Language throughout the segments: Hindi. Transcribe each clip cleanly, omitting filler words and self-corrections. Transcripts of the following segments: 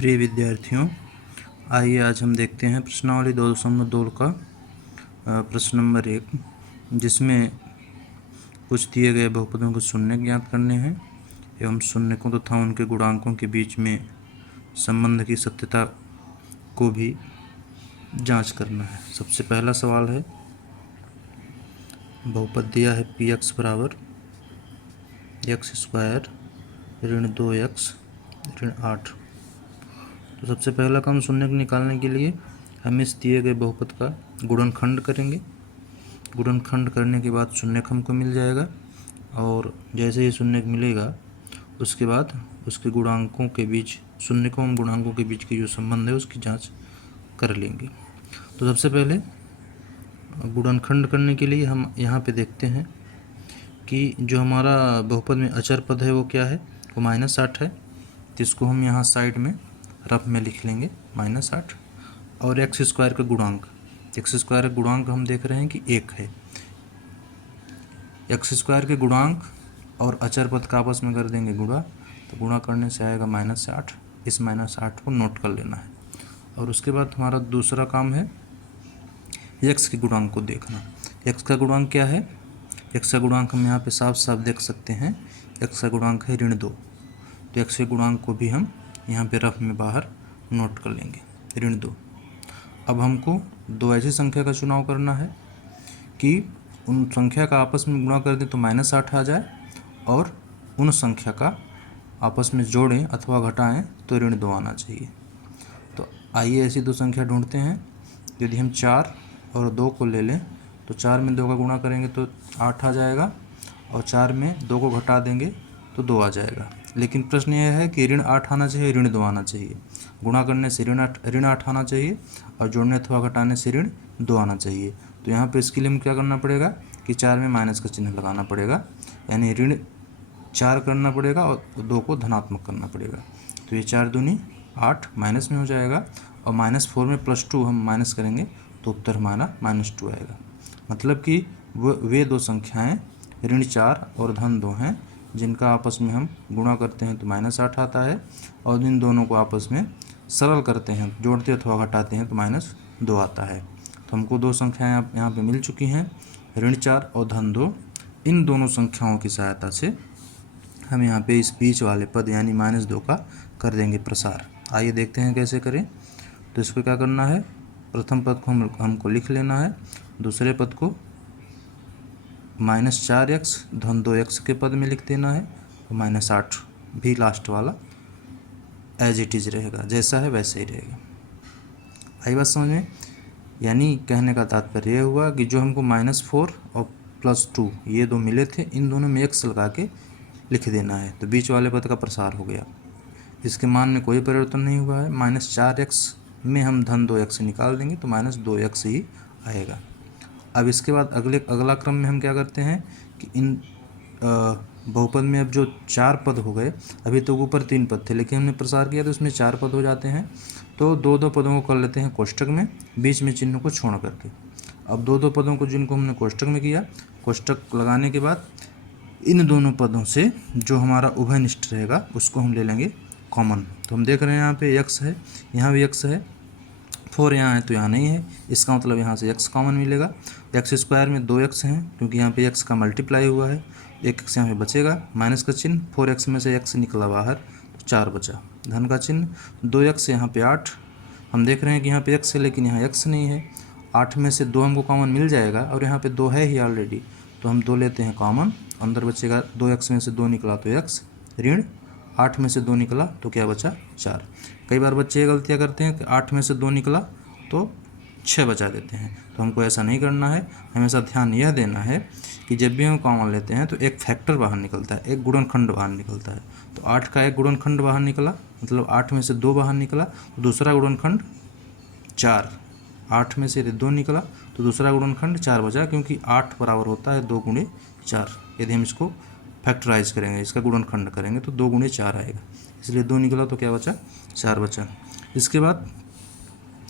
प्रिय विद्यार्थियों, आइए आज हम देखते हैं प्रश्नावली 2.2 का प्रश्न नंबर 1, जिसमें कुछ दिए गए बहुपदों के शून्यक ज्ञात करने हैं एवं शून्यकों तथा उनके गुणांकों के बीच में संबंध की सत्यता को भी जांच करना है। सबसे पहला सवाल है, बहुपद दिया है px बराबर x² ऋण 2x ऋण 8। तो सबसे पहला काम शून्यक निकालने के लिए हम इस दिए गए बहुपद का गुणनखंड करेंगे। गुणनखंड करने के बाद शून्यक हमको मिल जाएगा और जैसे ही शून्यक मिलेगा उसके बाद उसके गुणांकों के बीच, शून्यकों और गुणांकों के बीच की जो संबंध है उसकी जांच कर लेंगे। तो सबसे पहले गुणनखंड करने के लिए हम यहाँ पे देखते हैं कि जो हमारा बहुपद में अचर पद है वो क्या है, वो -8 है। तो इसको हम यहाँ साइड में रफ में लिख लेंगे -8। और x² का गुणांक, x² का गुणांक हम देख रहे हैं कि 1 है। x² के गुणांक और अचर पद का आपस में कर देंगे गुणा, तो गुणा करने से आएगा -8। इस -8 को नोट कर लेना है। और उसके बाद हमारा दूसरा काम है x के गुणांक को देखना। x का गुणांक क्या है, x का गुणांक हम यहाँ पे साफ साफ देख सकते हैं, x का गुणांक है ऋण 2। तो x के गुणांक को भी हम यहाँ पे रफ में बाहर नोट कर लेंगे, ऋण 2। अब हमको दो ऐसी संख्या का चुनाव करना है कि उन संख्या का आपस में गुणा कर दें तो -8 आ जाए, और उन संख्या का आपस में जोड़ें अथवा घटाएं तो ऋण 2 आना चाहिए। तो आइए ऐसी दो संख्या ढूंढते हैं। यदि हम 4 और 2 को ले लें तो 4 में 2 का गुणा करेंगे तो 8 आ जाएगा, और 4 में 2 को घटा देंगे तो 2 आ जाएगा। लेकिन प्रश्न यह है कि ऋण 8 आना चाहिए, ऋण 2 आना चाहिए। गुणा करने से ऋण 8 आना चाहिए और जोड़ने अथवा घटाने से ऋण 2 आना चाहिए। तो यहाँ पे इसके लिए हम क्या करना पड़ेगा कि 4 में माइनस का चिन्ह लगाना पड़ेगा, यानी ऋण 4 करना पड़ेगा और 2 को धनात्मक करना पड़ेगा। तो ये 4 दूनी 8 माइनस में हो जाएगा, और -4 में +2 हम माइनस करेंगे तो उत्तर हमारा -2 आएगा। मतलब कि वे दो संख्याएँ ऋण 4 और धन 2 हैं, जिनका आपस में हम गुणा करते हैं तो -8 आता है, और इन दोनों को आपस में सरल करते हैं, जोड़ते अथवा घटाते हैं तो -2 आता है। तो हमको दो संख्याएं यहाँ पे मिल चुकी हैं, ऋण 4 और धन 2। इन दोनों संख्याओं की सहायता से हम यहाँ पे इस बीच वाले पद यानी -2 का कर देंगे प्रसार। आइए देखते हैं कैसे करें। तो इसको क्या करना है, प्रथम पद को हमको लिख लेना है, दूसरे पद को -4x धन 2x के पद में लिख देना है, तो -8 भी लास्ट वाला एज इट इज रहेगा, जैसा है वैसे ही रहेगा। आई बात समझ में? यानी कहने का तात्पर्य यह हुआ कि जो हमको -4 और +2 ये दो मिले थे, इन दोनों में x लगा के लिख देना है, तो बीच वाले पद का प्रसार हो गया। इसके मान में कोई परिवर्तन नहीं हुआ है। -4x में हम धन 2x निकाल देंगे तो -2x ही आएगा। अब इसके बाद अगला क्रम में हम क्या करते हैं कि इन बहुपद में अब जो 4 पद हो गए, अभी तो ऊपर 3 पद थे लेकिन हमने प्रसार किया तो इसमें 4 पद हो जाते हैं। तो 2-2 पदों को कर लेते हैं कोष्टक में, बीच में चिन्ह को छोड़ करके। अब 2-2 पदों को जिनको हमने कोष्टक में किया, कोष्टक लगाने के बाद इन दोनों पदों से जो हमारा उभयनिष्ठ रहेगा उसको हम ले लेंगे कॉमन। तो हम देख रहे हैं यहाँ पे x है, यहाँ भी x है, 4 यहाँ है तो यहाँ नहीं है, इसका मतलब यहाँ से x कॉमन मिलेगा। x² में 2x हैं क्योंकि यहाँ पे x का मल्टीप्लाई हुआ है, एक x यहाँ पे बचेगा, माइनस का चिन्ह, 4x में से x निकला बाहर तो 4 बचा, धन का चिन्ह, 2x यहाँ पे 8। हम देख रहे हैं कि यहाँ पे x है लेकिन यहाँ x नहीं है, 8 में से 2 हमको कॉमन मिल जाएगा और यहाँ पे 2 है ही ऑलरेडी, तो हम 2 लेते हैं कॉमन, अंदर बचेगा 2x में से 2 निकला तो x, ऋण 8 में से 2 निकला तो क्या बचा 4। कई बार बच्चे गलतियाँ करते हैं कि 8 में से 2 निकला तो 6 बचा देते हैं, तो हमको ऐसा नहीं करना है। हमेशा ध्यान यह देना है कि जब भी हम कॉमन लेते हैं तो एक फैक्टर बाहर निकलता है, एक गुणनखंड बाहर निकलता है। तो 8 का एक गुणनखंड बाहर निकला, मतलब 8 में से 2 बाहर निकला, तो दूसरा गुणनखंड 4, 8 में से 2 निकला तो दूसरा गुणनखंड 4 बचा, क्योंकि 8 बराबर होता है 2 गुणे 4। यदि हम इसको फैक्टराइज करेंगे, इसका गुणनखंड करेंगे तो 2 गुणे 4 आएगा, इसलिए 2 निकला तो क्या बचा 4 बचा। इसके बाद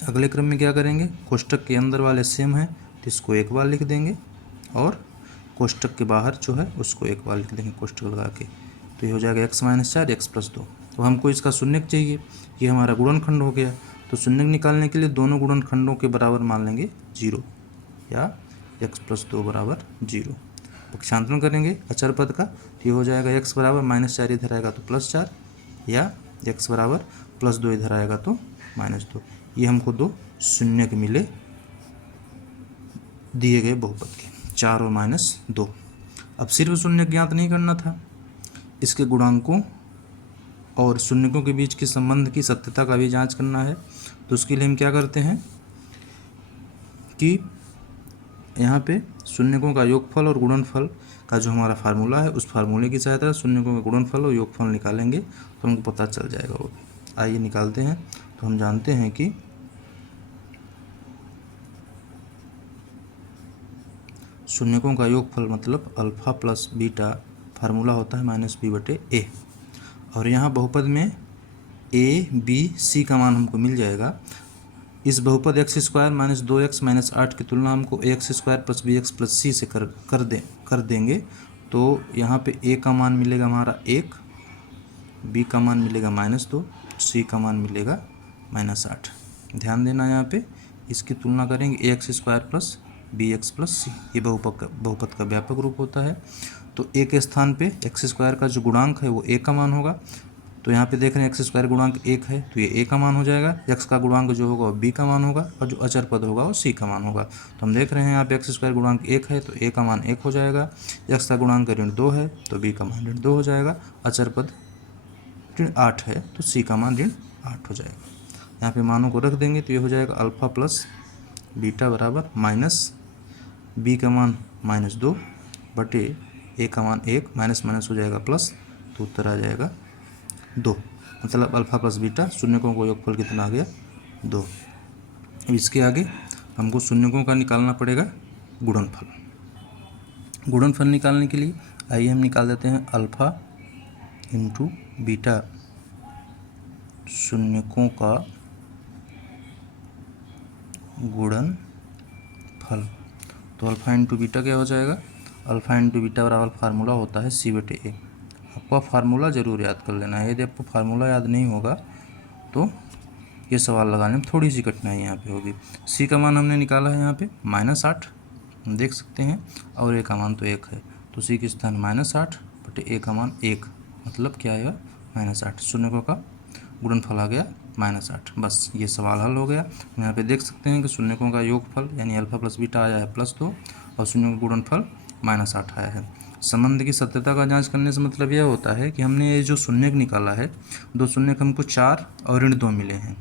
अगले क्रम में क्या करेंगे, कोष्टक के अंदर वाले सेम है तो इसको एक बार लिख देंगे, और कोष्टक के बाहर जो है उसको एक बार लिख देंगे कोष्टक लगा के, तो ये हो जाएगा x - 4 x + 2। तो हमको इसका शून्यक चाहिए, ये हमारा गुणनखंड हो गया। तो शून्यक निकालने के लिए दोनों गुणनखंडों के बराबर मान लेंगे 0 या x+2 बराबर 0। पक्षांतरण करेंगे अचर पद का, तो ये हो जाएगा x बराबर -4 इधर आएगा तो +4, या x बराबर +2 इधर आएगा तो -2। ये हमको दो शून्यक मिले दिए गए बहुपद के, 4 और -2। अब सिर्फ शून्यक ज्ञात नहीं करना था, इसके गुणांकों और शून्यकों के बीच के संबंध की सत्यता का भी जांच करना है। तो उसके लिए हम क्या करते हैं कि यहाँ पे शून्यकों का योगफल और गुणनफल का जो हमारा फार्मूला है, उस फार्मूले की सहायता से शून्यकों का गुणनफल और योगफल निकालेंगे तो हमको पता चल जाएगा वो भी। आइए निकालते हैं। तो हम जानते हैं कि शून्यकों का योगफल मतलब अल्फा प्लस बीटा, फार्मूला होता है -b/a। और यहाँ बहुपद में a, b, c का मान हमको मिल जाएगा। इस बहुपद x² - 2x - 8 की तुलना हमको ax² + bx + c से कर देंगे। तो यहाँ पे a का मान मिलेगा हमारा 1, b का मान मिलेगा -2, c का मान मिलेगा -8। ध्यान देना, यहाँ पे इसकी तुलना करेंगे ax² + bx + c। ये बहुपद का व्यापक रूप होता है। तो a के स्थान पे x² का जो गुणांक है वो a का मान होगा। तो यहाँ पे देख रहे हैं x² गुणांक 1 है, तो ये a का मान हो जाएगा। x का गुणांक जो होगा वो b का मान होगा, और जो अचर पद होगा वो c का मान होगा। तो हम देख रहे हैं यहाँ पे x² गुणांक 1 है तो a का मान 1 हो जाएगा, x का गुणांक ऋण 2 है तो b का मान ऋण 2 हो जाएगा, अचर पद ऋण 8 है तो c का मान ऋण 8 हो जाएगा। यहाँ पे मानों को रख देंगे तो ये हो जाएगा अल्फा प्लस बीटा बराबर माइनस b का मान -2 बटे a का मान 1, माइनस माइनस हो जाएगा प्लस, तो उत्तर आ जाएगा 2। मतलब अल्फा प्लस बीटा शून्यकों का योगफल कितना आ गया 2। अब इसके आगे हमको शून्यकों का निकालना पड़ेगा गुणनफल। गुणनफल निकालने के लिए आइए हम निकाल देते हैं अल्फा इंटू बीटा शून्यकों का गुणनफल। तो अल्फा इंटू बीटा क्या हो जाएगा, अल्फा इंटू बीटा बराबर फार्मूला होता है c/a। आपका फार्मूला ज़रूर याद कर लेना है। यदि आपको फार्मूला याद नहीं होगा तो ये सवाल लगाने में थोड़ी सी कठिनाई यहाँ पे होगी। c का मान हमने निकाला है यहाँ पे -8, हम देख सकते हैं, और a का मान तो 1 है, तो c के स्थान -8 बटे a का मान 1, मतलब क्या आएगा -8। शून्यकों का गुणनफल आ गया -8। बस ये सवाल हल हो गया। हम यहाँ पे देख सकते हैं कि शून्यकों का योगफल यानी अल्फा प्लस बीटा आया है +2 और शून्य का गुणनफल -8 आया है। संबंध की सत्यता का जांच करने से मतलब यह होता है कि हमने ये जो शून्यक निकाला है, दो शून्यक हमको 4 और ऋण 2 मिले हैं,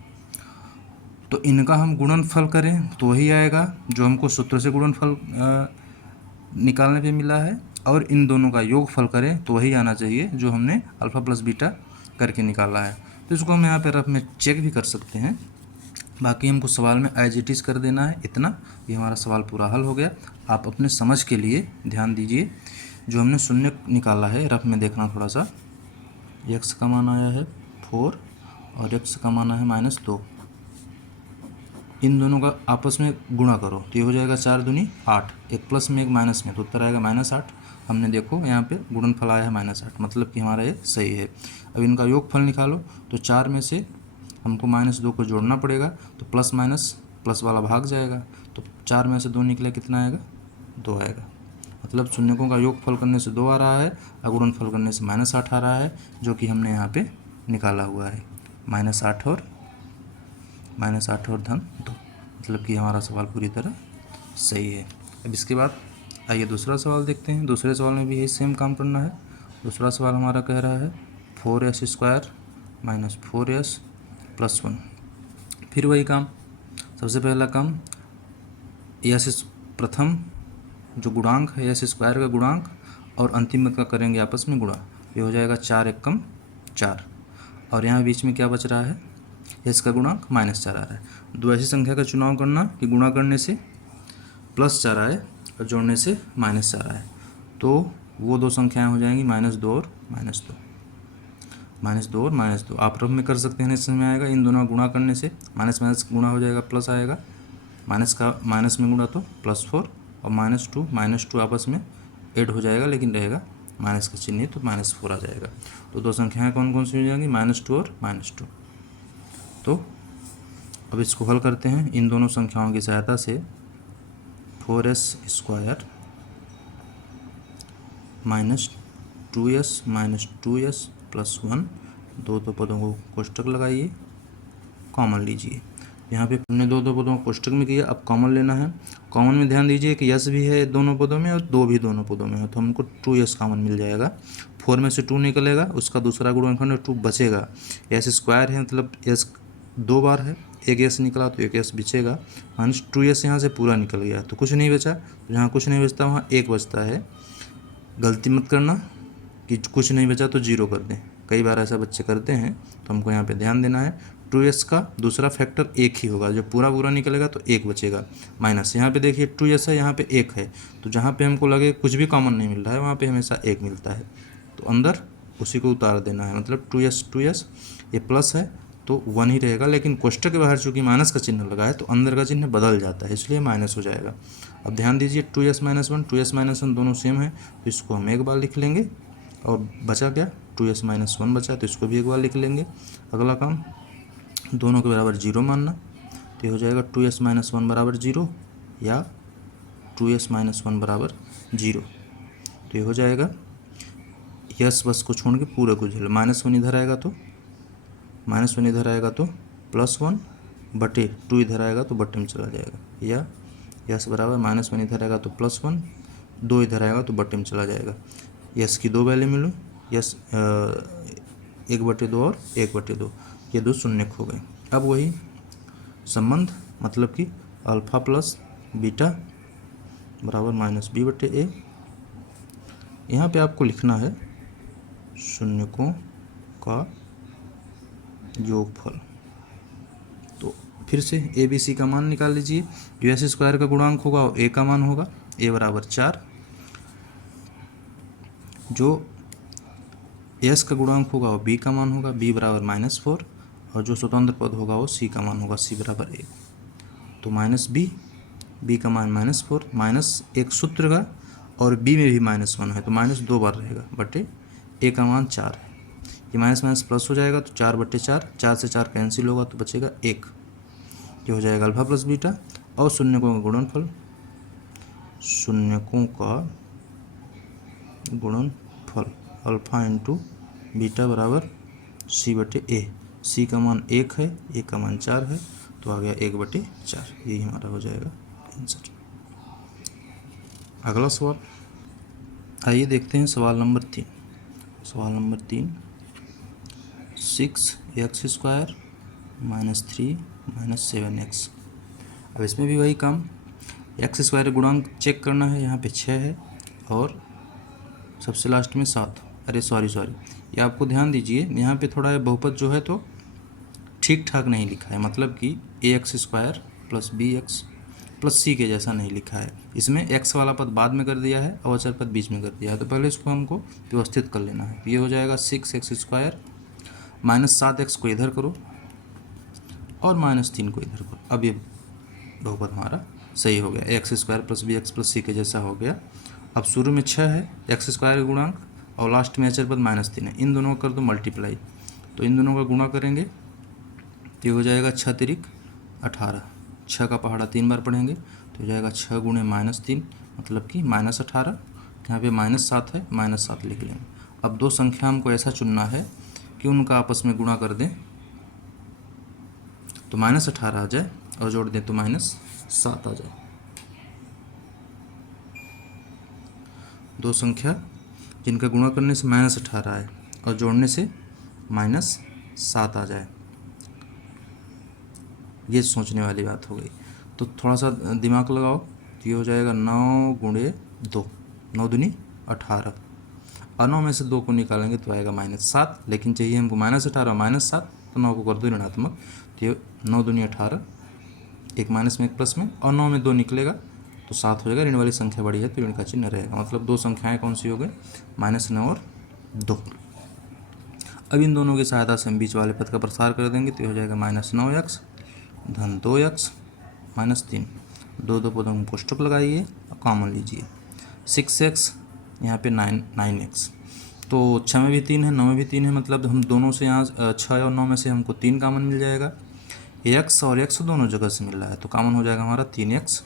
तो इनका हम गुणनफल करें तो वही आएगा जो हमको सूत्र से गुणनफल निकालने पे मिला है, और इन दोनों का योगफल करें तो वही आना चाहिए जो हमने अल्फा प्लस बीटा करके निकाला है। तो इसको हम यहाँ पे रफ में चेक भी कर सकते हैं। बाकी हमको सवाल में एज इट इज़ कर देना है इतना, ये हमारा सवाल पूरा हल हो गया। आप अपने समझ के लिए ध्यान दीजिए, जो हमने शून्य निकाला है रफ में देखना थोड़ा सा। x का मान आया है 4 और x का मान आया है -2। इन दोनों का आपस में गुणा करो तो ये हो जाएगा 4 दूनी 8, एक प्लस में एक माइनस में, तो उत्तर आएगा -8। हमने देखो यहाँ पे गुणनफल आया है -8, मतलब कि हमारा ये सही है। अब इनका योगफल निकालो तो 4 में से हमको -2 को जोड़ना पड़ेगा, तो प्लस माइनस प्लस वाला भाग जाएगा, तो 4 में से 2 निकले कितना आएगा 2 आएगा। मतलब शून्यकों का योगफल करने से 2 आ रहा है और गुणनफल करने से -8 आ रहा है, जो कि हमने यहाँ पे निकाला हुआ है -8 और धन 2, मतलब कि हमारा सवाल पूरी तरह सही है। अब इसके बाद आइए दूसरा सवाल देखते हैं। दूसरे सवाल में भी यही सेम काम करना है। दूसरा सवाल हमारा कह रहा है 4s² - 4s + 1। फिर वही काम, सबसे पहला काम s प्रथम जो गुणांक है s² का गुणांक और अंतिम का करेंगे आपस में गुणा, ये हो जाएगा 4 एकम 4, और यहाँ बीच में क्या बच रहा है s का गुणांक -4 आ रहा है। दो ऐसी संख्या का चुनाव करना कि गुणा करने से +4 आए और जोड़ने से -4 आए, तो वो दो संख्याएं हो जाएंगी -2 और -2, -2 और -2। आप रफ में कर सकते हैं, इसमें आएगा इन दोनों गुणा करने से माइनस माइनस गुणा हो जाएगा, प्लस आएगा, माइनस का माइनस में गुणा तो +4 और -2 आपस में ऐड हो जाएगा, लेकिन रहेगा माइनस का चिन्ह है तो -4 आ जाएगा। तो दो संख्याएं कौन कौन सी हो जाएंगी, -2 और -2। तो अब इसको हल करते हैं इन दोनों संख्याओं की सहायता से। 4s² -2s -2s + 1, दो पदों को कोष्टक लगाइए, कॉमन लीजिए। यहाँ पे हमने दो पदों को कोष्टक में किया, अब कॉमन लेना है। कॉमन में ध्यान दीजिए कि यस भी है दोनों पदों में और 2 भी दोनों पदों में है, तो हमको 2s कॉमन मिल जाएगा। 4 में से 2 निकलेगा, उसका दूसरा गुणनखंड 2 बचेगा। s² है मतलब s 2 बार है, एक s निकला तो एक s बचेगा, -2s यहाँ से पूरा निकल गया तो कुछ नहीं बचा। तो जहाँ कुछ नहीं बचता वहाँ 1 बचता है। गलती मत करना कि कुछ नहीं बचा तो 0 कर दें, कई बार ऐसा बच्चे करते हैं, तो हमको यहाँ पे ध्यान देना है। 2s का दूसरा फैक्टर 1 ही होगा, जो पूरा निकलेगा तो 1 बचेगा। माइनस यहाँ पे देखिए 2s है, यहाँ पे 1 है, तो जहाँ पे हमको लगे कुछ भी कॉमन नहीं मिल रहा है वहाँ पे हमेशा 1 मिलता है, तो अंदर उसी को उतार देना है। मतलब 2s ये प्लस है तो 1 ही रहेगा, लेकिन कोष्टक के बाहर चूँकि माइनस का चिन्ह लगा है तो अंदर का चिन्ह बदल जाता है, इसलिए माइनस हो जाएगा। अब ध्यान दीजिए 2s - 1 2s - 1 दोनों सेम है, तो इसको हम एक बार लिख लेंगे। और बचा क्या, 2s - 1 बचा, तो इसको भी एक बार लिख लेंगे। अगला काम दोनों के बराबर 0 मानना, तो ये हो जाएगा 2s - 1 बराबर 0 या 2s - 1 बराबर 0। तो ये हो जाएगा यस बस को छोड़ के पूरे को झेल, -1 इधर आएगा तो -1 इधर आएगा तो +1 बटे 2 इधर आएगा तो बटे में चला जाएगा, या यस बराबर -1 इधर आएगा तो +1, 2 इधर आएगा तो बटे में चला जाएगा। यस की 2 वैल्यू मिलूँ, यस 1/2 और 1/2, ये दो शून्य हो गए। अब वही संबंध, मतलब कि अल्फा प्लस बीटा बराबर -b/a। यहाँ पे आपको लिखना है शून्यकों का योगफल। तो फिर से ABC का मान निकाल लीजिए। जो s² का गुणांक होगा वो a का मान होगा, a बराबर 4। जो s का गुणांक होगा वो b का मान होगा, b बराबर -4। और जो स्वतंत्र पद होगा वो c का मान होगा, c बराबर 1। तो -b का मान -4, -1 सूत्र का और b में भी -1 है तो -2 बार रहेगा, बटे a का मान 4 है। ये माइनस माइनस प्लस हो जाएगा तो 4/4, 4 से 4 कैंसिल होगा तो बचेगा 1। ये हो जाएगा अल्फा प्लस बीटा। और शून्यकों का गुणनफल, शून्यकों का गुणनफल अल्फा इंटू बीटा बराबर c/a। c का मान 1 है, a का मान 4 है, तो आ गया 1/4। यही हमारा हो जाएगा आंसर। अगला सवाल, आइए देखते हैं सवाल नंबर 3। सवाल नंबर 3, 6x² - 3 - 7x। अब इसमें भी वही काम, x² गुणांक चेक करना है। यहाँ पे 6 है और सबसे लास्ट में 7। अरे सॉरी, ये आपको ध्यान दीजिए, यहाँ पे थोड़ा बहुपद जो है तो ठीक ठाक नहीं लिखा है, मतलब कि ax² + bx + c के जैसा नहीं लिखा है। इसमें x वाला पद बाद में कर दिया है और अचर पद बीच में कर दिया है, तो पहले इसको हमको व्यवस्थित कर लेना है। ये हो जाएगा 6x² -7x को इधर करो और -3 को इधर करो। अब ये बहुपद हमारा सही हो गया, ax² + bx + c के जैसा हो गया। अब शुरू में 6 है x² का गुणांक और लास्ट में अचर पद -3 है, इन दोनों को कर दो मल्टीप्लाई, तो इन दोनों का गुणा करेंगे तो ये हो जाएगा 6 × 3 = 18। 6 का पहाड़ा 3 बार पढ़ेंगे तो हो जाएगा 6 × -3 मतलब कि -18। यहाँ पे -7 है, -7 लिख लेंगे। अब दो संख्या हमको ऐसा चुनना है कि उनका आपस में गुणा कर दें तो -18 आ जाए और जोड़ दें तो -7 आ जाए। दो संख्या जिनका गुणा करने से -18 आए और जोड़ने से -7 आ जाए, ये सोचने वाली बात हो गई। तो थोड़ा सा दिमाग लगाओ, तो ये हो जाएगा 9 × 2, 9 दूनी 18। और 9 में से 2 को निकालेंगे तो आएगा -7, लेकिन चाहिए हमको -18 और -7, तो 9 को कर दो ऋणात्मक, तो ये 9 दूनी 18, एक माइनस में एक प्लस में, और 9 में 2 निकलेगा तो 7 हो जाएगा। ऋण वाली संख्या बड़ी है तो ऋण का चिन्ह रहेगा, मतलब दो संख्याएं कौन सी हो गई, -9 और 2। अब इन दोनों की सहायता से हम बीच वाले पद का प्रसार कर देंगे तो हो जाएगा -9x धन 2x - 3। दो पदों में कोष्टक लगाइए और कॉमन लीजिए। 6x यहाँ पे 9x। तो 6 में भी 3 है, 9 में भी 3 है, मतलब हम दोनों से यहाँ 6 और 9 में से हमको 3 कामन मिल जाएगा। x और x दोनों जगह से मिल रहा है तो कामन हो जाएगा हमारा 3x।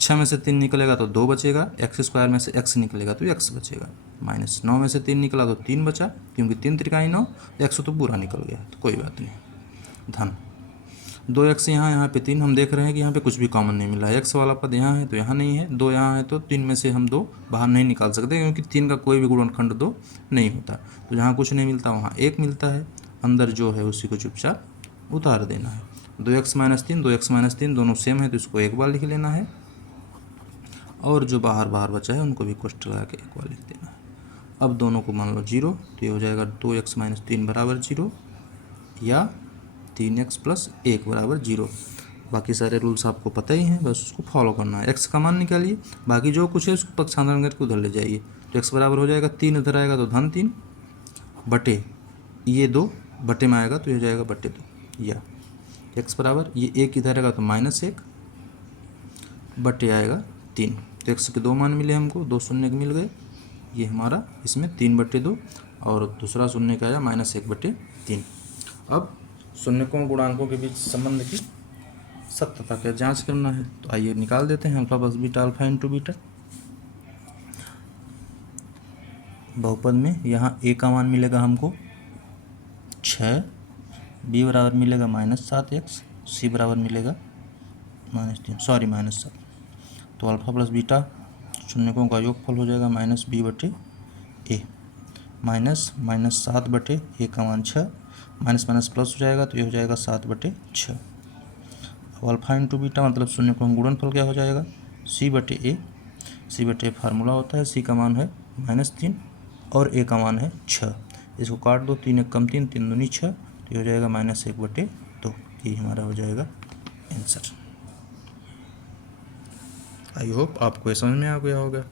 6 में से 3 निकलेगा तो 2 बचेगा, एक्स स्क्वायर में से x निकलेगा तो x बचेगा, माइनस 9 में से 3 निकला तो 3 बचा, क्योंकि 3 त्रिकाई 9, x तो पूरा निकल गया तो कोई बात नहीं, धन 2x यहाँ पे 3। हम देख रहे हैं कि यहाँ पे कुछ भी कॉमन नहीं मिला है, x वाला पद यहाँ है तो यहाँ नहीं है, 2 यहाँ है तो 3 में से हम 2 बाहर नहीं निकाल सकते, क्योंकि 3 का कोई भी गुणनखंड 2 नहीं होता। तो जहाँ कुछ नहीं मिलता वहाँ 1 मिलता है, अंदर जो है उसी को चुपचाप उतार देना है। 2x माइनस 3, 2x माइनस 3 दोनों सेम है तो इसको एक बार लिख लेना है, और जो बाहर बचा है उनको भी कोष्ठ लगा के एक बार लिख देना है। अब दोनों को मान लो 0, तो ये हो जाएगा 2x माइनस 3 बराबर 0, या 3x प्लस 1 बराबर 0। बाकी सारे रूल्स आपको पता ही हैं, बस उसको फॉलो करना है। x का मान निकालिए, बाकी जो कुछ है उसको पक्षांतरण करके उधर ले जाइए। तो x बराबर हो जाएगा 3, उधर आएगा तो धन 3 बटे ये 2 बटे में आएगा तो ये हो जाएगा बटे 2, या x बराबर ये 1 इधर आएगा तो माइनस 1 बटे आएगा 3। तो x के 2 मान मिले हमको, 2 शून्य के मिल गए, ये हमारा इसमें 3 बटे 2 और दूसरा शून्य का आया माइनस 1 बटे 3। अब शून्यकों गुणांकों के बीच संबंध की सत्यता का जांच करना है, तो आइए निकाल देते हैं। Alpha plus beta alpha into beta. बहुपद में यहाँ a का मान मिलेगा हमको 6, b बराबर मिलेगा -7x, c बराबर मिलेगा -3 -7। तो अल्फा प्लस बीटा शून्यकों का योगफल हो जाएगा -b बटे a, -7 बटे a का मान 6, माइनस माइनस प्लस हो जाएगा तो ये हो जाएगा 7 बटे 6। अब अल्फा इंटू बीटा मतलब शून्यकों गुणनफल क्या हो जाएगा, c बटे a। c बटे फार्मूला होता है, c का मान है -3 और a का मान है 6। इसको काट दो, 3 1 कम 3, 3 दूनी 6, तो ये हो जाएगा -1 बटे 2। ये हमारा हो जाएगा आंसर। आई होप आपको ये समझ में आ गया होगा।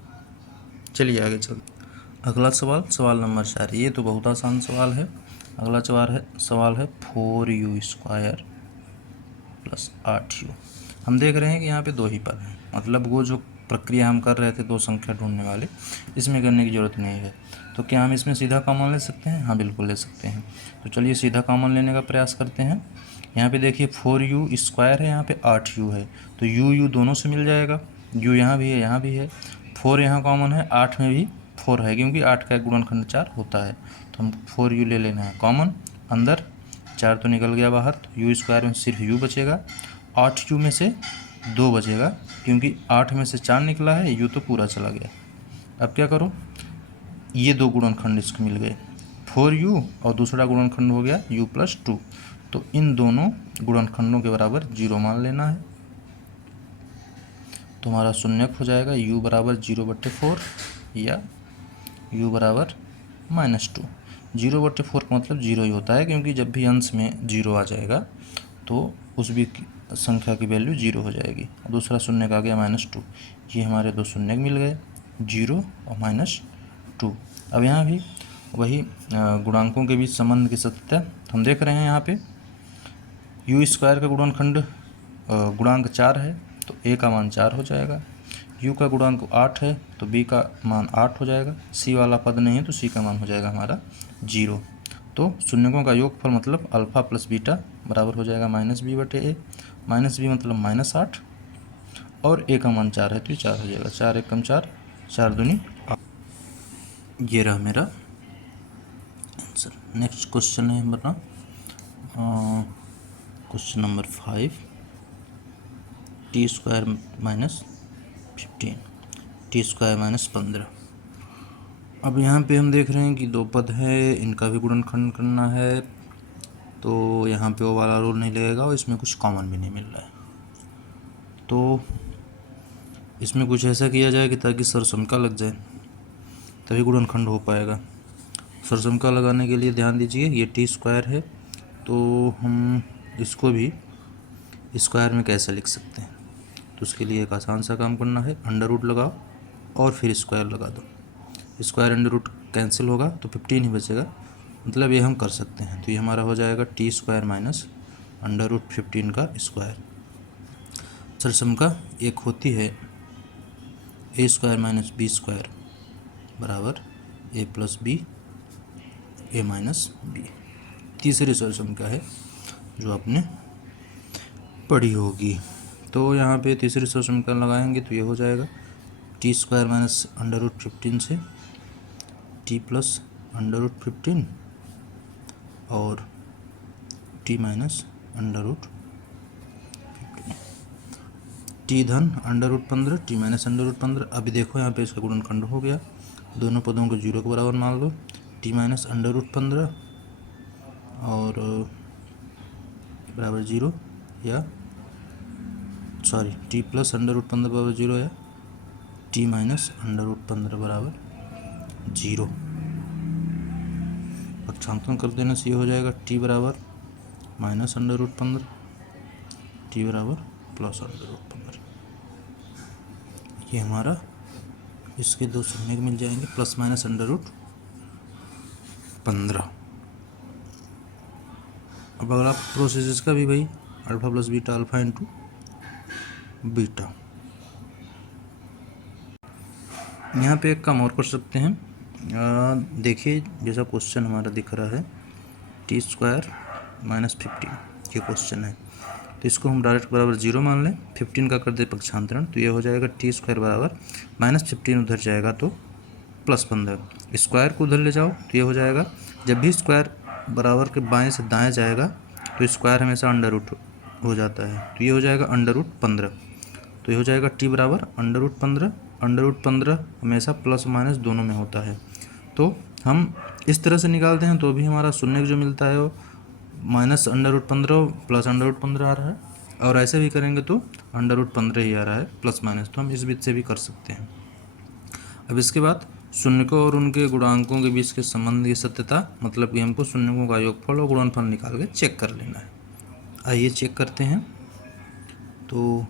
चलिए आगे चलते। अगला सवाल नंबर 4। ये तो बहुत आसान सवाल है। अगला सवाल है 4u² प्लस 8u। हम देख रहे हैं कि यहाँ पे 2 ही पद हैं, मतलब वो जो प्रक्रिया हम कर रहे थे 2 संख्या ढूंढने वाले, इसमें करने की ज़रूरत नहीं है। तो क्या हम इसमें सीधा कॉमन ले सकते हैं? हाँ बिल्कुल ले सकते हैं। तो चलिए सीधा कॉमन लेने का प्रयास करते हैं। यहाँ पे देखिए 4u² है, यहाँ पे 8u है, तो u दोनों से मिल जाएगा। u यहाँ भी है, यहाँ भी है। 4 यहाँ कॉमन है, 8 में भी 4 है, क्योंकि 8 का एक गुणनखंड 4 होता है। तो हम 4u ले लेना है कॉमन। अंदर 4 तो निकल गया बाहर, तो u² में सिर्फ u बचेगा। 8u में से 2 बचेगा, क्योंकि 8 में से 4 निकला है, u तो पूरा चला गया। अब क्या करो, ये 2 गुणनखंड इसको मिल गए, 4u और दूसरा गुणनखंड हो गया u प्लस 2। तो इन दोनों गुणनखंडों के बराबर 0 मान लेना है। तो हमारा शून्यक हो जाएगा u बराबर 0 बटे 4 या u बराबर -2। 0 बटे 4 का मतलब 0 ही होता है, क्योंकि जब भी अंश में 0 आ जाएगा तो उस भी संख्या की वैल्यू 0 हो जाएगी। दूसरा शून्यक आ गया -2। ये हमारे 2 शून्यक मिल गए, 0 और -2। अब यहाँ भी वही गुणांकों के बीच संबंध की सत्यता हम देख रहे हैं। यहाँ पे u² का गुणनखंड गुणांक 4 है, तो a का मान 4 हो जाएगा। u का गुणांक 8 है, तो b का मान 8 हो जाएगा। c वाला पद नहीं है, तो c का मान हो जाएगा हमारा 0। तो शून्यकों का योगफल मतलब अल्फा प्लस बीटा बराबर हो जाएगा -b बटे a। -b मतलब -8 और a का मान 4 है, तो ये 4 हो जाएगा। 4 1 कम 4, 4 दूनी 8। ये रहा मेरा आंसर। नेक्स्ट क्वेश्चन है हमारा question number 5। t² minus 15, t² minus 15। अब यहाँ पे हम देख रहे हैं कि 2 पद है, इनका भी गुणनखंड करना है, तो यहाँ पे वो वाला रूल नहीं लगेगा और इसमें कुछ कॉमन भी नहीं मिल रहा है। तो इसमें कुछ ऐसा किया जाए कि ताकि सरसमका लग जाए, तभी गुणनखंड हो पाएगा। सरसमका लगाने के लिए ध्यान दीजिए, ये t² है, तो हम इसको भी स्क्वायर में कैसे लिख सकते हैं। तो उसके लिए एक आसान सा काम करना है, अंडर रूट लगाओ और फिर स्क्वायर लगा दो। स्क्वायर अंडर रूट कैंसिल होगा तो 15 ही बचेगा, मतलब ये हम कर सकते हैं। तो ये हमारा हो जाएगा t² माइनस √15 का स्क्वायर। सरसमका एक होती है a² माइनस b² बराबर ए प्लस बी ए माइनस बी। तीसरी सॉल्यूशन क्या है जो आपने पढ़ी होगी। तो यहाँ पे तीसरी सॉल्यूशन का लगाएंगे तो ये हो जाएगा T square minus under root 15 से टी प्लस अंडर रूट 15 और T minus under root 15, T धन under root 15 T minus under root 15। अभी देखो यहाँ पे इसका गुणनखंड हो गया, दोनों पदों को 0 के बराबर मान लो, टी माइनस अंडर रूट 15 और बराबर 0 या sorry t plus under root 15 बराबर 0 या टी माइनस अंडर रूट 15 बराबर 0। पक्षांतरण कर देने से ये हो जाएगा टी बराबर माइनस अंडर रूट 15 टी बराबर प्लस अंडर रूट 15। ये हमारा इसके दो शून्य मिल जाएंगे, प्लस माइनस अंडर रूट 15। अब अगला प्रोसेस इसका भी भाई alpha plus beta alpha into beta. यहाँ पे एक काम और कर सकते हैं, देखिए जैसा क्वेश्चन हमारा दिख रहा है टी स्क्वायर माइनस 15 ये क्वेश्चन है, तो इसको हम डायरेक्ट बराबर 0 मान लें, 15 का कर दे पक्षांतरण तो ये हो जाएगा टी स्क्वायर बराबर माइनस 15 उधर जाएगा तो प्लस 15, स्क्वायर को उधर ले जाओ तो ये हो जाएगा, जब भी स्क्वायर बराबर के बाएं से दाएं जाएगा तो स्क्वायर हमेशा अंडर रूट हो जाता है, तो ये हो जाएगा अंडर रूट 15, तो ये हो जाएगा टी बराबर अंडर रूट 15। अंडर रूट 15 हमेशा प्लस माइनस दोनों में होता है, तो हम इस तरह से निकालते हैं तो भी हमारा शून्य जो मिलता है वो minus under root 15 plus under root 15 आ रहा है, और ऐसे भी करेंगे तो अंडर रूट 15 ही आ रहा है प्लस माइनस, तो हम इस बीच से भी कर सकते हैं। अब इसके बाद शून्यकों और उनके गुणांकों के बीच के संबंध की सत्यता, मतलब कि हमको शून्यकों का योगफल और गुणनफल निकाल के चेक कर लेना है। आइए चेक करते हैं। तो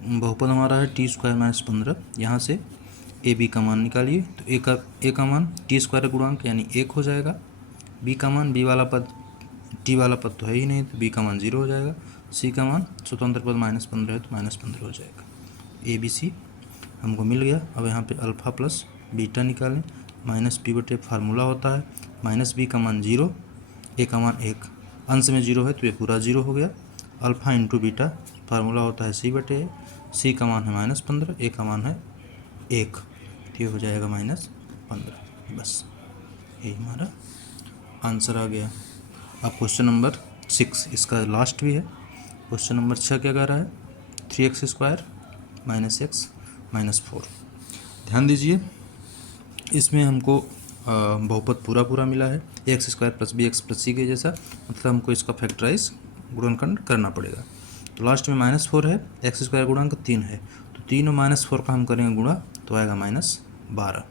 बहुपद हमारा है टी स्क्वायर माइनस 15, यहाँ से ए बी का मान निकालिए, तो ए का मान टी स्क्वायर गुणांक यानी 1 हो जाएगा, बी का मान बी वाला पद टी वाला पद तो है ही नहीं तो बी का मान 0 हो जाएगा, सी का मान स्वतंत्र पद माइनस 15 है तो माइनस 15 हो जाएगा। ए बी सी हमको मिल गया। अब यहाँ पे अल्फ़ा प्लस बीटा निकालें, माइनस पी बटे फार्मूला होता है माइनस बी का मान 0 ए का मान 1, अंश में 0 है तो ये पूरा 0 हो गया। अल्फ़ा इंटू बीटा फार्मूला होता है सी बटे ए, सी का मान है माइनस 15 ए का मान है 1, तो ये हो जाएगा माइनस 15। बस यही हमारा आंसर आ गया। अब क्वेश्चन नंबर 6 इसका लास्ट भी है। क्वेश्चन नंबर 6 क्या कह रहा है 3x square minus x minus 4। ध्यान दीजिए इसमें हमको बहुपद पूरा मिला है, x square plus b x plus c के जैसा, मतलब हमको इसका फैक्टराइज गुणनखंड करना पड़ेगा। तो लास्ट में माइनस 4 है, एक्स स्क्वायर गुणांक 3 है, तो 3 और माइनस 4 का हम करेंगे गुणा तो आएगा माइनस 12,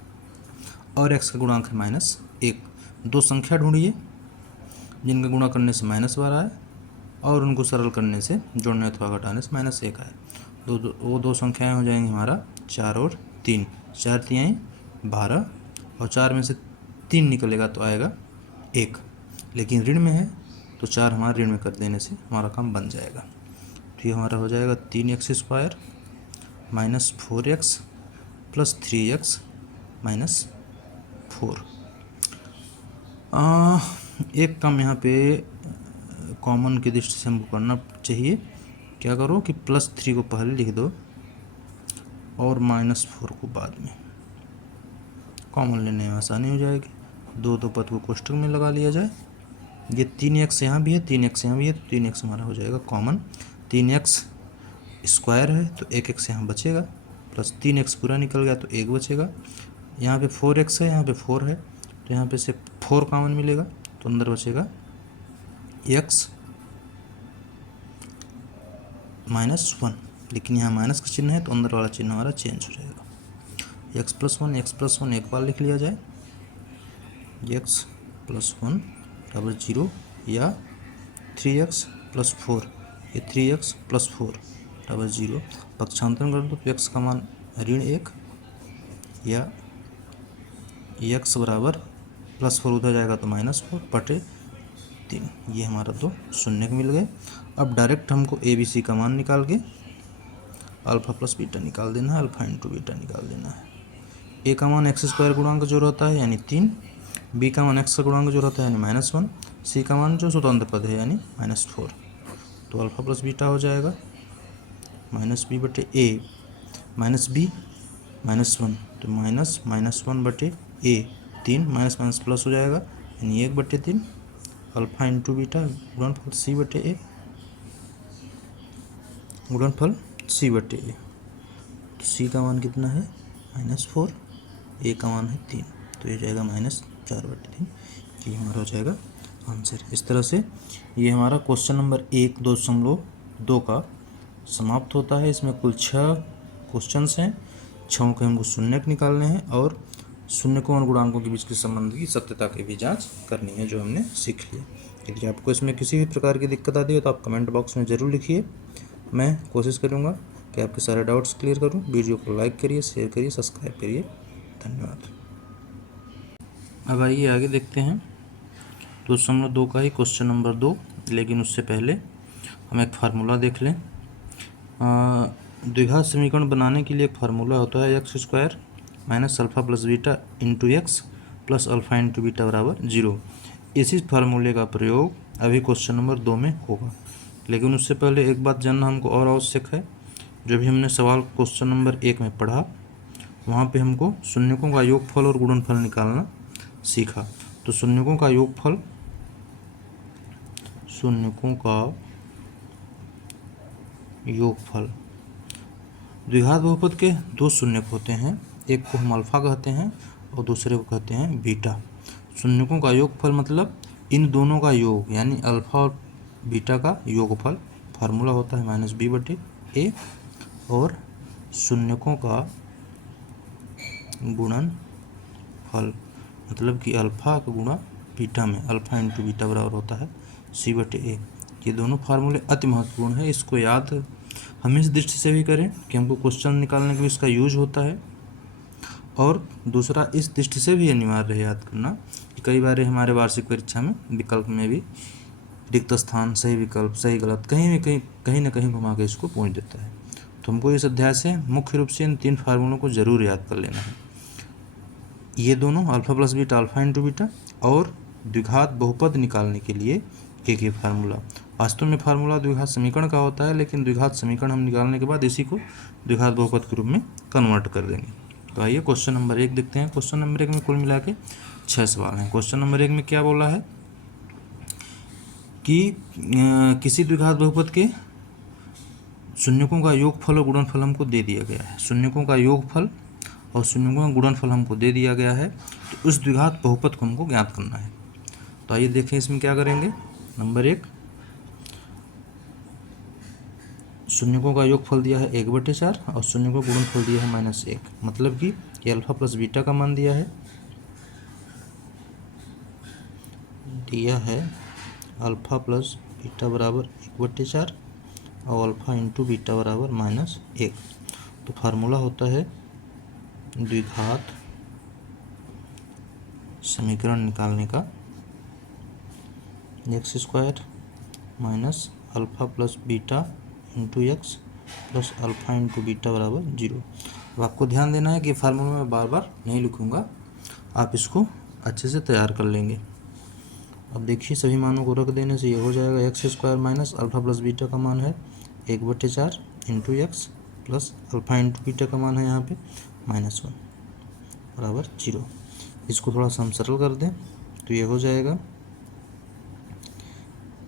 और एक्स का गुणांक है माइनस 1। दो संख्या ढूंढिए जिनका गुणा करने से माइनस 12 आए और उनको सरल करने से जोड़ने अथवा घटाने से माइनस 1 आए। वो दो संख्याएं हो जाएंगी हमारा 4 और 3, 4 तिहाई 12 और 4 में से 3 निकलेगा तो आएगा 1, लेकिन ऋण में है तो 4 हमारा ऋण में कर देने से हमारा काम बन जाएगा। तो ये हमारा हो जाएगा 3x square minus 4x plus 3x minus 4। एक काम यहाँ पे कॉमन की दृष्टि से हमको करना चाहिए, क्या करो कि +3 को पहले लिख दो और -4 को बाद में, कॉमन लेने में आसानी हो जाएगी। दो पद को कोष्ठक में लगा लिया जाए, ये 3x यहाँ भी है 3x यहाँ भी है, तो 3x हमारा हो जाएगा कॉमन। 3x स्क्वायर है तो 1x यहाँ बचेगा, प्लस 3x पूरा निकल गया तो 1 बचेगा। यहाँ पे 4x है यहाँ पे 4 है तो यहाँ पे से 4 कॉमन मिलेगा तो अंदर बचेगा x -1, लेकिन यहाँ माइनस का चिन्ह है तो अंदर वाला चिन्ह हमारा चेंज हो जाएगा। x + 1 एक बार लिख लिया जाए, x + 1 बराबर 0 या 3x + 4, ये 3x + 4 बराबर 0। पक्षांतरण कर दो तो x का मान -1 या x बराबर +4 उधर जाएगा तो -4 बटे 3, ये हमारा दो शून्य मिल गए। अब डायरेक्ट हमको ए बी सी का मान निकाल के अल्फ़ा प्लस बीटा निकाल देना है, अल्फ़ा इंटू बीटा निकाल देना है। ए का मान एक्स स्क्वायर गुणांक जो रहता है यानी 3, बी का मान एक्स का गुणांक जो रहता है यानी -1, सी का मान जो स्वतंत्र पद है यानी -4। तो अल्फा प्लस बीटा हो जाएगा -b बटे ए माइनस बी -1, तो -1 बटे ए, 3 माइनस माइनस प्लस हो जाएगा यानी 1/3 अल्फा इंटू बीटा गुणनफल सी बटे ए, गुणनफल सी बटे ए। तो सी का मान कितना है -4, ए का मान है 3, तो ये जाएगा -4/3। ये हमारा हो जाएगा आंसर। इस तरह से ये हमारा क्वेश्चन नंबर 1.2 का समाप्त होता है। इसमें कुल 6 क्वेश्चन हैं, 6 के हमको शून्यक निकालने हैं और शून्यकों और गुणांकों के बीच के संबंध की सत्यता की भी जांच करनी है, जो हमने सीख लिया। यदि आपको इसमें किसी भी प्रकार की दिक्कत आती है तो आप कमेंट बॉक्स में ज़रूर लिखिए। मैं कोशिश करूँगा कि आपके सारे डाउट्स क्लियर करूँ। वीडियो को लाइक करिए, शेयर करिए, सब्सक्राइब करिए। धन्यवाद। अब आइए आगे देखते हैं 2.2 का ही क्वेश्चन नंबर 2, लेकिन उससे पहले हम एक फार्मूला देख लें। द्विघात समीकरण बनाने के लिए एक फार्मूला होता है x square minus alpha plus beta into x plus alpha into beta बराबर 0। इसी फार्मूले का प्रयोग अभी क्वेश्चन नंबर 2 में होगा, लेकिन उससे पहले एक बात जानना हमको और आवश्यक है। जो भी हमने सवाल क्वेश्चन नंबर 1 में पढ़ा, वहाँ पे हमको शून्यकों का योगफल और गुणनफल निकालना सीखा। तो शून्यकों का योगफल, शून्यकों का योगफल, द्विघात बहुपद के 2 शून्यक होते हैं, एक को हम अल्फा कहते हैं और दूसरे को कहते हैं बीटा। शून्यकों का योगफल मतलब इन दोनों का योग, यानी अल्फा और बीटा का योगफल। फार्मूला होता है -b बटे ए, और शून्यकों का गुणनफल मतलब कि अल्फा का गुणा बीटा में, अल्फा इंटू बीटा बराबर होता है c बटे ए। ये दोनों फार्मूले अति महत्वपूर्ण है। इसको याद हम इस दृष्टि से भी करें कि हमको क्वेश्चन निकालने के लिए इसका यूज होता है, और दूसरा इस दृष्टि से भी अनिवार्य है याद करना कि कई बार हमारे वार्षिक परीक्षा में विकल्प में भी रिक्त स्थान, सही विकल्प, सही गलत, कहीं ना कहीं घुमा के इसको पूछ देता है। तो हमको इस अध्याय से मुख्य रूप से इन 3 फार्मूलों को जरूर याद कर लेना है। ये दोनों alpha plus beta, alpha into beta, और द्विघात बहुपद निकालने के लिए एक ही फार्मूला। वास्तव में फार्मूला द्विघात समीकरण का होता है, लेकिन द्विघात समीकरण हम निकालने के बाद इसी को द्विघात बहुपद के रूप में कन्वर्ट कर देंगे। तो आइए क्वेश्चन नंबर 1 देखते हैं। क्वेश्चन नंबर 1 में कुल मिला के 6 सवाल हैं। क्वेश्चन नंबर 1 में क्या बोला है कि किसी द्विघात बहुपद के शून्यकों का योगफल और गुणनफल हमको दे दिया गया है। शून्यकों का योगफल और शून्यकों का गुणनफल हमको दे दिया गया है, तो उस द्विघात बहुपद को हमको ज्ञात करना है। तो आइए देखें इसमें क्या करेंगे। नंबर 1, शून्यकों का योगफल दिया है 1/4 और शून्यकों का गुणनफल दिया है -1, मतलब कि ये अल्फा प्लस बीटा का मान दिया है अल्फा प्लस बीटा बराबर 1/4 और अल्फा इंटू बीटा बराबर -1। तो फार्मूला होता है द्विघात समीकरण निकालने का x square minus alpha plus beta into x plus alpha into beta बराबर 0। अब आपको ध्यान देना है कि फार्मूला मैं बार बार नहीं लिखूंगा, आप इसको अच्छे से तैयार कर लेंगे। अब देखिए सभी मानों को रख देने से ये हो जाएगा x square minus alpha plus beta का मान है 1/4 into x plus alpha into beta का मान है यहाँ पे -1 बराबर 0। इसको थोड़ा सा हम सरल कर दें तो ये हो जाएगा,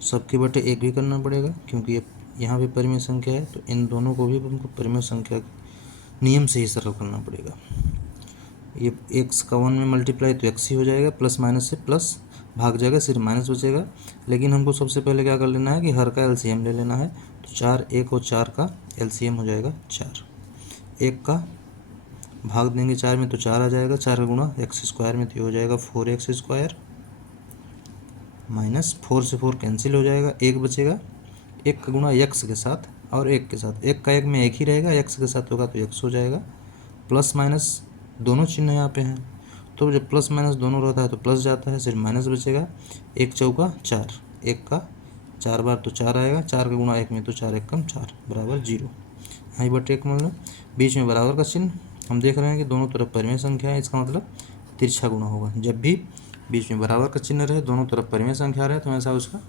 सबके बटे 1 भी करना पड़ेगा क्योंकि ये यहाँ पे परिमेय संख्या है, तो इन दोनों को भी हमको परिमेय संख्या नियम से ही सरल करना पड़ेगा। ये x का 1 में मल्टीप्लाई तो x ही हो जाएगा, प्लस माइनस से प्लस भाग जाएगा, सिर्फ माइनस बचेगा। लेकिन हमको सबसे पहले क्या कर लेना है कि हर का एलसीएम ले लेना है। तो 4, 1 और 4 का एलसीएम हो जाएगा 4। 1 का भाग देंगे 4 में तो 4 आ जाएगा, 4 का गुणा एक्स स्क्वायर में तो हो जाएगा 4x स्क्वायर माइनस 4 से 4 कैंसिल हो जाएगा, 1 बचेगा। 1 का गुणा x के साथ और 1 के साथ, 1 का 1 में 1 ही रहेगा, x के साथ होगा तो x हो जाएगा। प्लस माइनस दोनों चिन्ह यहाँ पे हैं, तो जब प्लस माइनस दोनों रहता है तो प्लस जाता है, सिर्फ माइनस बचेगा। 1 चौका 4, 1 का 4 बार तो 4 आएगा, 4 का गुणा 1 में तो 4 1 कम 4 बराबर 0। यहाँ बटे 1 मान लो, बीच में बराबर का चिन्ह हम देख रहे हैं कि दोनों तरफ परिमेय संख्या है, इसका मतलब तिरछा गुणा होगा। जब भी बीच में बराबर का चिन्ह रहे, दोनों तरफ परिमेय संख्या रहे, तो ऐसा उसका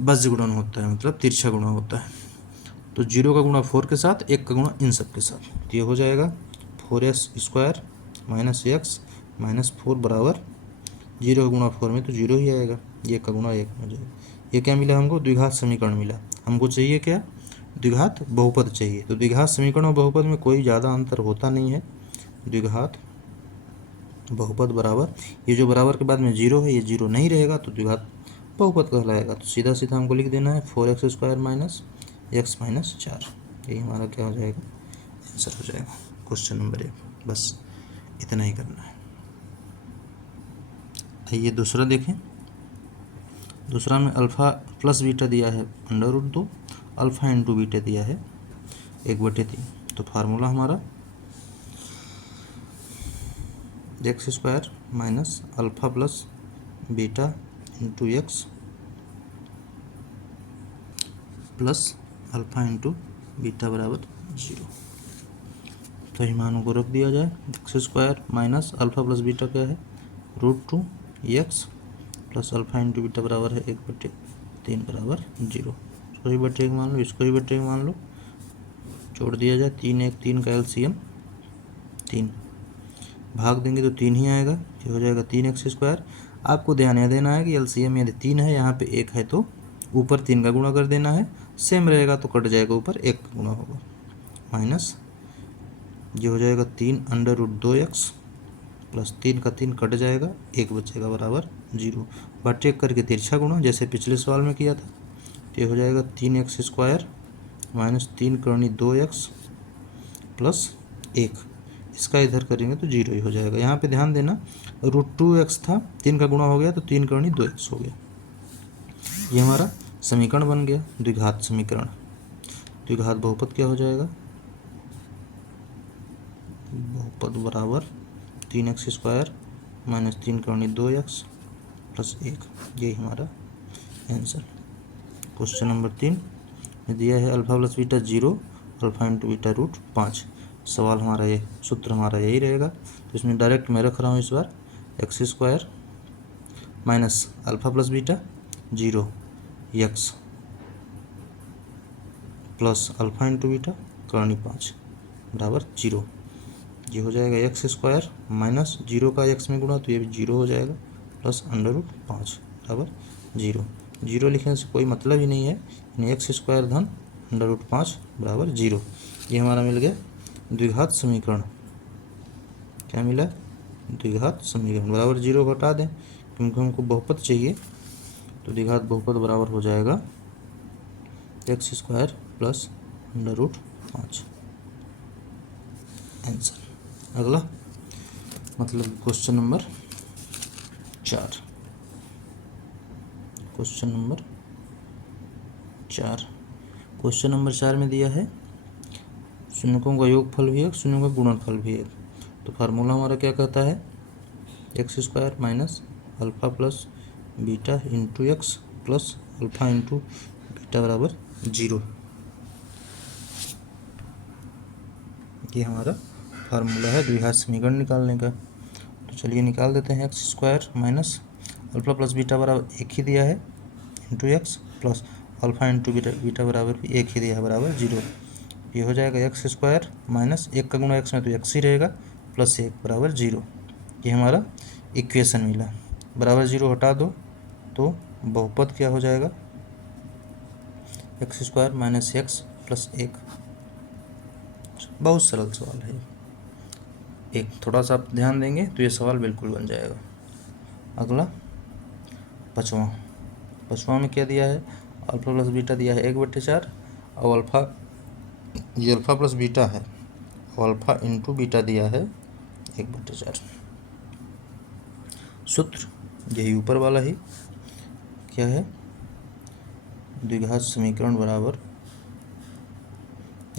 बज्र गुणन होता है, मतलब तिरछा गुणा होता है। तो 0 का गुणा 4 के साथ, 1 का गुणा इन सब के साथ, तो ये हो जाएगा 4s² माइनस x माइनस 4 बराबर 0 का गुणा 4 में तो 0 ही आएगा, 1 का गुणा 1 हो जाएगा। ये क्या मिला हमको? द्विघात समीकरण मिला। हमको चाहिए क्या? द्विघात बहुपद चाहिए। तो द्विघात समीकरण और बहुपद में कोई ज़्यादा अंतर होता नहीं है। द्विघात बहुपद बराबर, ये जो बराबर के बाद में 0 है, ये 0 नहीं रहेगा तो द्विघात बहुपद कहलाएगा। तो सीधा सीधा हमको लिख देना है 4x² माइनस x माइनस 4। यही हमारा क्या हो जाएगा? आंसर हो जाएगा क्वेश्चन नंबर 1। बस इतना ही करना है। आइए दूसरा देखें। दूसरा में अल्फ़ा प्लस बीटा दिया है √2, अल्फ़ा इंटू बीटा दिया है 1/3। तो फार्मूला हमारा x² minus alpha plus beta into x plus alpha into beta बराबर 0। तो इन मानों को रख दिया जाए। x² minus alpha plus beta क्या है? √2 x plus alpha into beta बराबर है 1/3 बराबर 0। इसको ही 1/1 मान लो, इसको ही 1/1 मान लो, जोड़ दिया जाए। 3 1 3 का एलसीएम 3, भाग देंगे तो 3 ही आएगा। ये हो जाएगा 3x²। आपको ध्यान यह देना है कि एलसीएम यदि 3 है, यहाँ पे 1 है, तो ऊपर 3 का गुणा कर देना है। सेम रहेगा तो कट जाएगा, ऊपर 1 का गुणा होगा। माइनस ये हो जाएगा 3 √2x प्लस 3 का 3 कट जाएगा, 1 बचेगा बराबर 0। बटेक करके तिरछा गुणा जैसे पिछले सवाल में किया था। तो ये हो जाएगा 3x² माइनस 3 करनी 2x प्लस 1। इसका इधर करेंगे तो 0 ही हो जाएगा। यहाँ पे ध्यान देना, √2x था, 3 का गुणा हो गया तो 3 करनी 2x हो गया। ये हमारा समीकरण बन गया, द्विघात समीकरण। द्विघात बहुपद क्या हो जाएगा? बहुपद बराबर 3x² माइनस 3 करनी 2x प्लस 1। यही हमारा आंसर। क्वेश्चन नंबर 3 में दिया है alpha plus beta 0, alpha into beta √5। सवाल हमारा ये, सूत्र हमारा यही रहेगा। तो इसमें डायरेक्ट मैं रख रहा हूँ इस बार x² minus alpha plus beta 0 x plus alpha into beta करनी 5 बराबर 0। ये हो जाएगा x² माइनस 0 का x में गुणा तो ये भी 0 हो जाएगा, प्लस √5 बराबर 0। 0 लिखने से कोई मतलब ही नहीं है, यानी x² धन √5 बराबर 0। ये हमारा मिल गया द्विघात समीकरण। क्या मिला? द्विघात समीकरण। बराबर 0 घटा दें क्योंकि हमको बहुपद चाहिए, तो द्विघात बहुपद बराबर हो जाएगा x² प्लस √5। आंसर। अगला मतलब question number 4। Question number 4। Question number 4 में दिया है शून्यकों का योगफल भी 1, शून्यों का गुणनफल भी 1। तो फार्मूला हमारा क्या कहता है? x² minus alpha plus beta into x plus alpha into beta बराबर 0। ये हमारा फार्मूला है द्विघात समीकरण निकालने का। तो चलिए निकाल देते हैं। x² minus alpha plus beta बराबर 1 ही दिया है into x plus alpha into beta बराबर भी 1 ही दिया है बराबर 0। ये हो जाएगा x² माइनस 1 का गुणा x में तो x ही रहेगा, प्लस 1 बराबर 0। ये हमारा इक्वेशन मिला। बराबर 0 हटा दो तो बहुपद क्या हो जाएगा? x² minus x plus 1। बहुत सरल सवाल है। एक थोड़ा सा आप ध्यान देंगे तो ये सवाल बिल्कुल बन जाएगा। अगला 5वां में क्या दिया है? अल्फ़ा प्लस बीटा दिया है 1/4 और ये अल्फ़ा प्लस बीटा है और अल्फ़ा इंटू बीटा दिया है 1/4। सूत्र यही ऊपर वाला ही क्या है? द्विघात समीकरण बराबर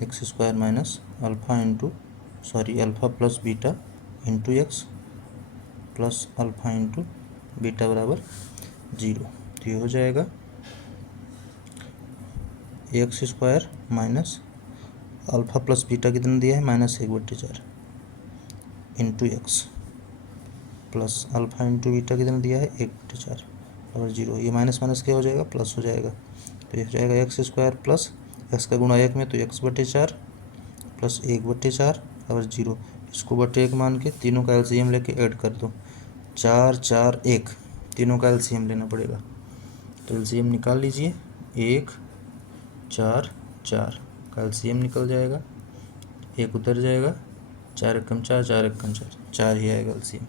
x² minus alpha plus beta into x plus alpha into beta बराबर 0। तो ये हो जाएगा x² minus alpha plus beta कितना दिया है? -1/4 into x plus alpha into beta कितना दिया है 1/4 और 0। ये माइनस माइनस क्या हो जाएगा, प्लस हो जाएगा। तो ये हो जाएगा एक्स स्क्वायर प्लस एक्स का गुणा 1 में तो x/4 प्लस 1/4 और 0। इसको बटे 1 मान के तीनों का एलसीएम लेके ऐड कर दो। 4 4 1, तीनों का एलसीएम लेना पड़ेगा। तो एलसीएम निकाल लीजिए। 1 4 4 का एलसीएम निकल जाएगा, 1 उतर जाएगा, 4 एकम 4 4 एकम 4, 4 ही आएगा एलसीएम,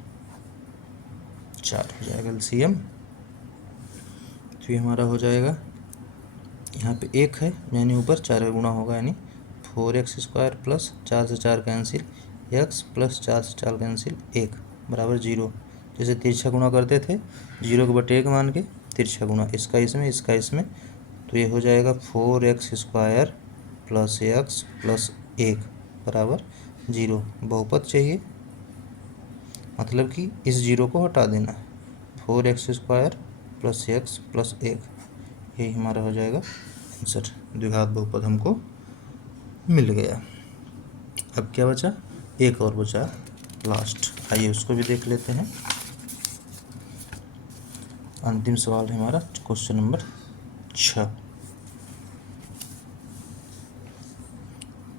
4 हो जाएगा एलसीएम। तो ये हमारा हो जाएगा, यहाँ पे 1 है यानी ऊपर 4 का गुणा होगा, यानी 4x² प्लस 4 से 4 कैंसिल, x प्लस 4 से 4 कैंसिल 1 बराबर 0। जैसे तिरछा गुणा करते थे 0 के बटे 1 मान के तिरछा गुणा, इसका इसमें इसका इसमें, तो ये हो जाएगा 4x² प्लस x प्लस 1 बराबर 0। बहुपद चाहिए मतलब कि इस 0 को हटा देना, 4x² प्लस x प्लस 1, यही हमारा हो जाएगा आंसर। द्विघात बहुपद हमको मिल गया। अब क्या बचा, एक और बचा लास्ट, आइए उसको भी देख लेते हैं। अंतिम सवाल है हमारा क्वेश्चन नंबर 6।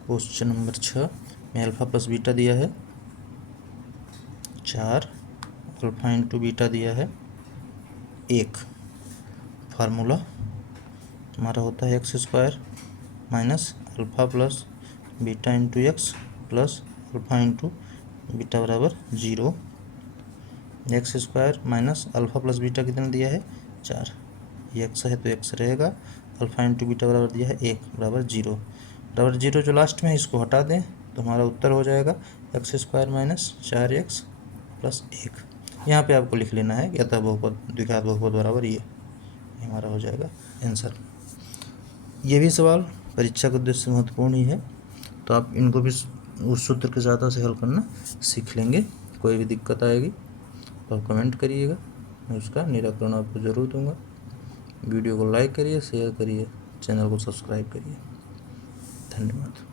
क्वेश्चन नंबर 6 में अल्फा प्लस बीटा दिया है 4, अल्फा इंटू बीटा दिया है 1। फार्मूला हमारा होता है x² minus alpha plus beta into x plus alpha into beta बराबर 0। x² minus alpha plus beta कितना दिया है 4, ये x है तो x रहेगा, अल्फा इंटू बीटा बराबर दिया है 1 बराबर 0 बराबर 0। जो लास्ट में है इसको हटा दें तो हमारा उत्तर हो जाएगा x² माइनस 4x प्लस 1। यहाँ पे आपको लिख लेना है यथा बहुपद द्विघात बहुपद बराबर ये हमारा हो जाएगा आंसर। ये भी सवाल परीक्षा के उद्देश्य से महत्वपूर्ण ही है, तो आप इनको भी उस सूत्र के ज़्यादा से हल करना सीख लेंगे। कोई भी दिक्कत आएगी तो आप कमेंट करिएगा, मैं उसका निराकरण आपको ज़रूर दूंगा। वीडियो को लाइक करिए, शेयर करिए, चैनल को सब्सक्राइब करिए। धन्यवाद।